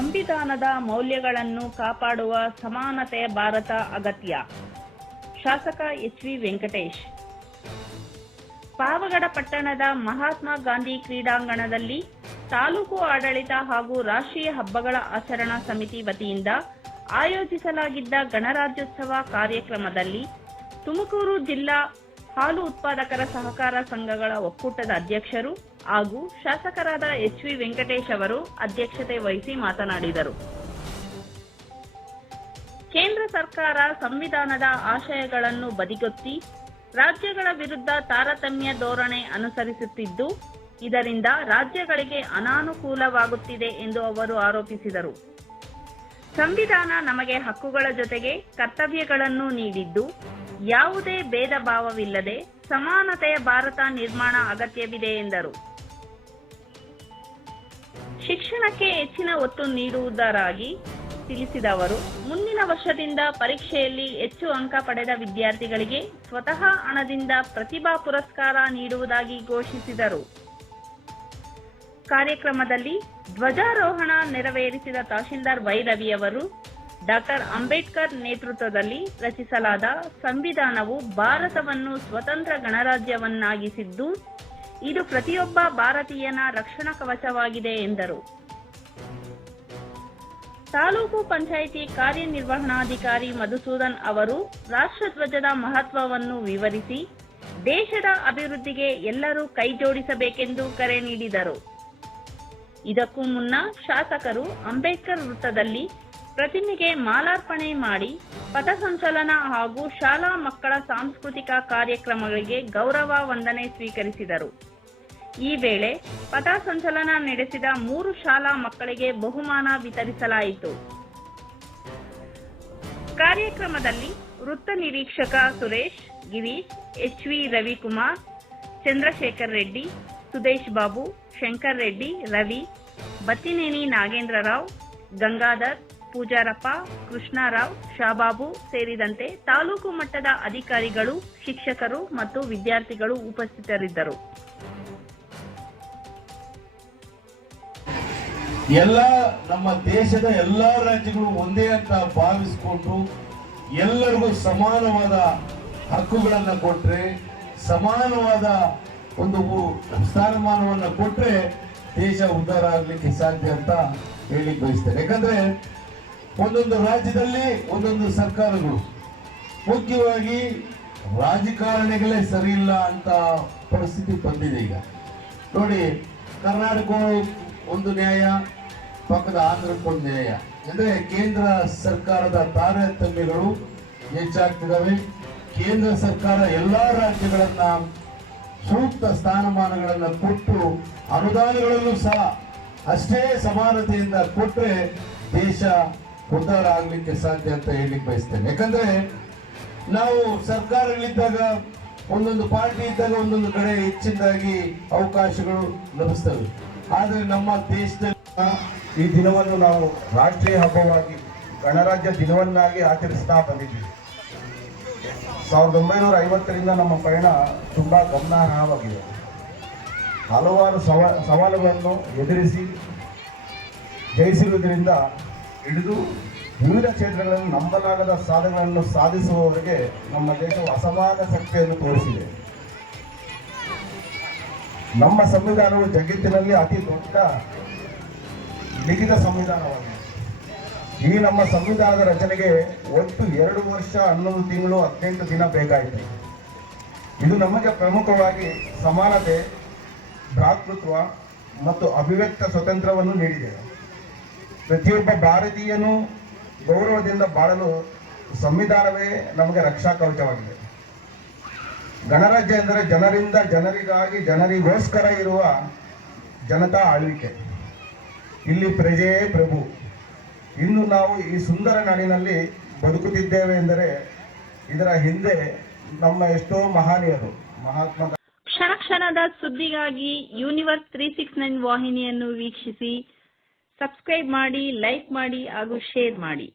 ಸಂವಿಧಾನದ ಮೌಲ್ಯಗಳನ್ನು ಕಾಪಾಡುವ ಸಮಾನತೆಯ ಭಾರತ ಅಗತ್ಯ. ಶಾಸಕ ಎಚ್.ವಿ. ವೆಂಕಟೇಶ್. ಪಾವಗಡ ಪಟ್ಟಣದ ಮಹಾತ್ಮ ಗಾಂಧಿ ಕ್ರೀಡಾಂಗಣದಲ್ಲಿ ತಾಲೂಕು ಆಡಳಿತ ಹಾಗೂ ರಾಷ್ಟ್ರೀಯ ಹಬ್ಬಗಳ ಆಚರಣಾ ಸಮಿತಿ ವತಿಯಿಂದ ಆಯೋಜಿಸಲಾಗಿದ್ದ ಗಣರಾಜ್ಯೋತ್ಸವ ಕಾರ್ಯಕ್ರಮದಲ್ಲಿ ತುಮಕೂರು ಜಿಲ್ಲಾ ಹಾಲು ಉತ್ಪಾದಕರ ಸಹಕಾರ ಸಂಘಗಳ ಒಕ್ಕೂಟದ ಅಧ್ಯಕ್ಷರು ಹಾಗೂ ಶಾಸಕರಾದ ಎಚ್.ವಿ. ವೆಂಕಟೇಶ್ ಅವರು ಅಧ್ಯಕ್ಷತೆ ವಹಿಸಿ ಮಾತನಾಡಿದರು. ಕೇಂದ್ರ ಸರ್ಕಾರ ಸಂವಿಧಾನದ ಆಶಯಗಳನ್ನು ಬದಿಗೊತ್ತಿ ರಾಜ್ಯಗಳ ವಿರುದ್ಧ ತಾರತಮ್ಯ ಧೋರಣೆ ಅನುಸರಿಸುತ್ತಿದ್ದು, ಇದರಿಂದ ರಾಜ್ಯಗಳಿಗೆ ಅನಾನುಕೂಲವಾಗುತ್ತಿದೆ ಎಂದು ಅವರು ಆರೋಪಿಸಿದರು. ಸಂವಿಧಾನ ನಮಗೆ ಹಕ್ಕುಗಳ ಜೊತೆಗೆ ಕರ್ತವ್ಯಗಳನ್ನು ನೀಡಿದ್ದು, ಯಾವುದೇ ಭೇದ ಭಾವವಿಲ್ಲದೆ ಸಮಾನತೆಯ ಭಾರತ ನಿರ್ಮಾಣ ಅಗತ್ಯವಿದೆ ಎಂದರು. ಶಿಕ್ಷಣಕ್ಕೆ ಹೆಚ್ಚಿನ ಒತ್ತು ನೀಡುವುದರಾಗಿ ತಿಳಿಸಿದ ಅವರು, ಮುಂದಿನ ವರ್ಷದಿಂದ ಪರೀಕ್ಷೆಯಲ್ಲಿ ಹೆಚ್ಚು ಅಂಕ ಪಡೆದ ವಿದ್ಯಾರ್ಥಿಗಳಿಗೆ ಸ್ವತಃ ಹಣದಿಂದ ಪ್ರತಿಭಾ ಪುರಸ್ಕಾರ ನೀಡುವುದಾಗಿ ಘೋಷಿಸಿದರು. ಕಾರ್ಯಕ್ರಮದಲ್ಲಿ ಧ್ವಜಾರೋಹಣ ನೆರವೇರಿಸಿದ ತಹಶೀಲ್ದಾರ್ ವೈ ರವಿ ಅವರು, ಡಾಕ್ಟರ್ ಅಂಬೇಡ್ಕರ್ ನೇತೃತ್ವದಲ್ಲಿ ರಚಿಸಲಾದ ಸಂವಿಧಾನವು ಭಾರತವನ್ನು ಸ್ವತಂತ್ರ ಗಣರಾಜ್ಯವನ್ನಾಗಿಸಿದ್ದು, ಇದು ಪ್ರತಿಯೊಬ್ಬ ಭಾರತೀಯನ ರಕ್ಷಣಾ ಕವಚವಾಗಿದೆ ಎಂದರು. ತಾಲೂಕು ಪಂಚಾಯಿತಿ ಕಾರ್ಯನಿರ್ವಹಣಾಧಿಕಾರಿ ಮಧುಸೂದನ್ ಅವರು ರಾಷ್ಟ್ರಧ್ವಜದ ಮಹತ್ವವನ್ನು ವಿವರಿಸಿ, ದೇಶದ ಅಭಿವೃದ್ಧಿಗೆ ಎಲ್ಲರೂ ಕೈಜೋಡಿಸಬೇಕೆಂದು ಕರೆ ನೀಡಿದರು. ಇದಕ್ಕೂ ಮುನ್ನ ಶಾಸಕರು ಅಂಬೇಡ್ಕರ್ ವೃತ್ತದಲ್ಲಿ ಪ್ರತಿಮೆಗೆ ಮಾಲಾರ್ಪಣೆ ಮಾಡಿ ಪಥಸಂಚಲನ ಹಾಗೂ ಶಾಲಾ ಮಕ್ಕಳ ಸಾಂಸ್ಕೃತಿಕ ಕಾರ್ಯಕ್ರಮಗಳಿಗೆ ಗೌರವ ವಂದನೆ ಸ್ವೀಕರಿಸಿದರು. ಈ ವೇಳೆ ಪಥಸಂಚಲನ ನಡೆಸಿದ 3 ಶಾಲಾ ಮಕ್ಕಳಿಗೆ ಬಹುಮಾನ ವಿತರಿಸಲಾಯಿತು. ಕಾರ್ಯಕ್ರಮದಲ್ಲಿ ವೃತ್ತ ನಿರೀಕ್ಷಕ ಸುರೇಶ್, ಗಿರೀಶ್, ಎಚ್.ವಿ. ರವಿಕುಮಾರ್, ಚಂದ್ರಶೇಖರ್ ರೆಡ್ಡಿ, ಸುದೇಶ್ ಬಾಬು, ಶಂಕರ್ ರೆಡ್ಡಿ, ರವಿ, ಬತ್ತಿನೇನಿ ನಾಗೇಂದ್ರರಾವ್, ಗಂಗಾಧರ್, ಪೂಜಾರಪ್ಪ, ಕೃಷ್ಣರಾವ್, ಶಾಬಾಬು ಸೇರಿದಂತೆ ತಾಲೂಕು ಮಟ್ಟದ ಅಧಿಕಾರಿಗಳು, ಶಿಕ್ಷಕರು ಮತ್ತು ವಿದ್ಯಾರ್ಥಿಗಳು ಉಪಸ್ಥಿತರಿದ್ದರು. ನಮ್ಮ ದೇಶದ ಎಲ್ಲಾ ರಾಜ್ಯಗಳು ಒಂದೇ ಅಂತ ಭಾವಿಸಿಕೊಂಡು ಎಲ್ಲರಿಗೂ ಸಮಾನವಾದ ಹಕ್ಕುಗಳನ್ನು ಕೊಟ್ರೆ, ಸಮಾನವಾದ ಒಂದು ಸ್ಥಾನಮಾನವನ್ನು ಕೊಟ್ರೆ ದೇಶ ಉದ್ಧಾರ ಆಗ್ಲಿಕ್ಕೆ ಸಾಧ್ಯ ಅಂತ ಹೇಳಿ ಬಯಸ್ತೇನೆ. ಯಾಕಂದ್ರೆ ಒಂದೊಂದು ರಾಜ್ಯದಲ್ಲಿ ಒಂದೊಂದು ಸರ್ಕಾರಗಳು, ಮುಖ್ಯವಾಗಿ ರಾಜಕಾರಣಿಗಳೇ ಸರಿ ಇಲ್ಲ ಅಂತ ಪರಿಸ್ಥಿತಿ ಬಂದಿದೆ. ಈಗ ನೋಡಿ, ಕರ್ನಾಟಕ ಒಂದು ನ್ಯಾಯ, ಪಕ್ಕದ ಆಂಧ್ರಕ್ಕೊಂದು ನ್ಯಾಯ. ಅಂದ್ರೆ ಕೇಂದ್ರ ಸರ್ಕಾರದ ತಾರತಮ್ಯಗಳು ಹೆಚ್ಚಾಗ್ತಿದ್ದಾವೆ. ಕೇಂದ್ರ ಸರ್ಕಾರ ಎಲ್ಲಾ ರಾಜ್ಯಗಳನ್ನ ಸೂಕ್ತ ಸ್ಥಾನಮಾನಗಳನ್ನ ಕೊಟ್ಟು ಅನುದಾನಗಳನ್ನು ಸಹ ಅಷ್ಟೇ ಸಮಾನತೆಯಿಂದ ಕೊಟ್ರೆ ದೇಶ ಉದ್ಧಾರ ಆಗ್ಲಿಕ್ಕೆ ಸಾಧ್ಯ ಅಂತ ಹೇಳಿಕ್ ಬಯಸ್ತೇನೆ. ಯಾಕಂದ್ರೆ ನಾವು ಸರ್ಕಾರಗಳಿದ್ದಾಗ, ಒಂದೊಂದು ಪಾರ್ಟಿ ಇದ್ದಾಗ ಒಂದೊಂದು ಕಡೆ ಹೆಚ್ಚಿನದಾಗಿ ಅವಕಾಶಗಳು ಲಭಿಸ್ತವೆ. ಆದರೆ ನಮ್ಮ ದೇಶದಲ್ಲಿ ಈ ದಿನವನ್ನು ನಾವು ರಾಷ್ಟ್ರೀಯ ಹಬ್ಬವಾಗಿ ಗಣರಾಜ್ಯ ದಿನವನ್ನಾಗಿ ಆಚರಿಸ್ತಾ ಬಂದಿದ್ದೀವಿ. 1950ರಿಂದ ನಮ್ಮ ಪಯಣ ತುಂಬ ಗಮನಾರ್ಹವಾಗಿದೆ. ಹಲವಾರು ಸವಾಲುಗಳನ್ನು ಎದುರಿಸಿ ಜಯಿಸಿರುವುದರಿಂದ ಹಿಡಿದು ವಿವಿಧ ಕ್ಷೇತ್ರಗಳಲ್ಲಿ ನಂಬಲಾಗದ ಸಾಧನೆಗಳನ್ನು ಸಾಧಿಸುವವರೆಗೆ ನಮ್ಮ ದೇಶವು ಅಸಮಾನ ಶಕ್ತಿಯನ್ನು ತೋರಿಸಿದೆ. ನಮ್ಮ ಸಂವಿಧಾನವು ಜಗತ್ತಿನಲ್ಲಿ ಅತಿ ದೊಡ್ಡ ಲಿಖಿತ ಸಂವಿಧಾನವಾಗಿದೆ. ಈ ನಮ್ಮ ಸಂವಿಧಾನದ ರಚನೆಗೆ ಒಟ್ಟು 2 ವರ್ಷ 11 ತಿಂಗಳು 18 ದಿನ ಬೇಕಾಯಿತು. ಇದು ನಮಗೆ ಪ್ರಮುಖವಾಗಿ ಸಮಾನತೆ, ಭ್ರಾತೃತ್ವ ಮತ್ತು ಅಭಿವ್ಯಕ್ತ ಸ್ವಾತಂತ್ರ್ಯವನ್ನು ನೀಡಿದೆ. ಪ್ರತಿಯೊಬ್ಬ ಭಾರತೀಯನೂ ಗೌರವದಿಂದ ಬಾಳಲು ಸಂವಿಧಾನವೇ ನಮಗೆ ರಕ್ಷಾ ಕವಚವಾಗಿದೆ. ಗಣರಾಜ್ಯ ಎಂದರೆ ಜನರಿಂದ ಜನರಿಗಾಗಿ ಜನರಿಗೋಸ್ಕರ ಇರುವ ಜನತಾ ಆಳ್ವಿಕೆ. ಇಲ್ಲಿ ಪ್ರಜೆಯೇ ಪ್ರಭು. ಇನ್ನು ನಾವು ಈ ಸುಂದರ ನಾಡಿನಲ್ಲಿ ಬದುಕುತ್ತಿದ್ದೇವೆ ಎಂದರೆ ಇದರ ಹಿಂದೆ ನಮ್ಮ ಎಷ್ಟೋ ಮಹನೀಯರು. ಮಹಾತ್ಮ ಕ್ಷಣ ಕ್ಷಣದ ಸುದ್ದಿಗಾಗಿ ಯೂನಿವರ್ಸ್ 369 ವಾಹಿನಿಯನ್ನು ವೀಕ್ಷಿಸಿ, ಸಬ್ಸ್ಕ್ರೈಬ್ ಮಾಡಿ, ಲೈಕ್ ಮಾಡಿ ಹಾಗೂ ಶೇರ್ ಮಾಡಿ.